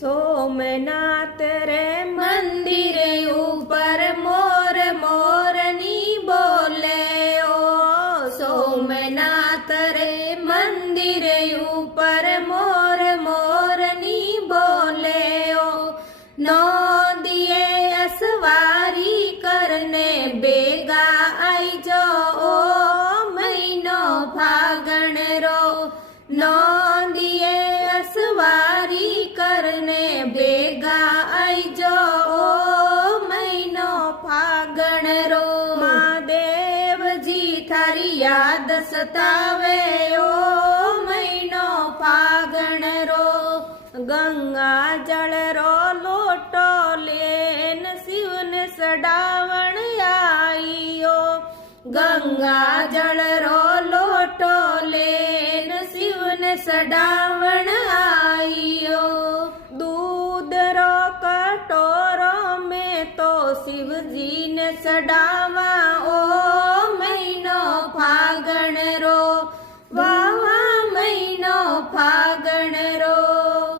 सोमनाथ रे मंदिरे ऊपर मोर मोरनी बोले ओ सोमनाथ रे मंदिरे ऊपर मोर मोरनी बोले ओ नो दिए असवारी करने बेगा आई जो ओ महीनो फागण रो नो दिए असवारी करने बेगा आई जो ओ महीनो फागण रो महादेव जी थारी याद सतावे ओ महीनो फागण रो गंगा जल रो लोटो लेन शिव ने सडावण आईयो गंगा जल रो लोटो लेन शिव ने सडावण आईयो दूध रो कटोरो में तो शिव जी ने सडावा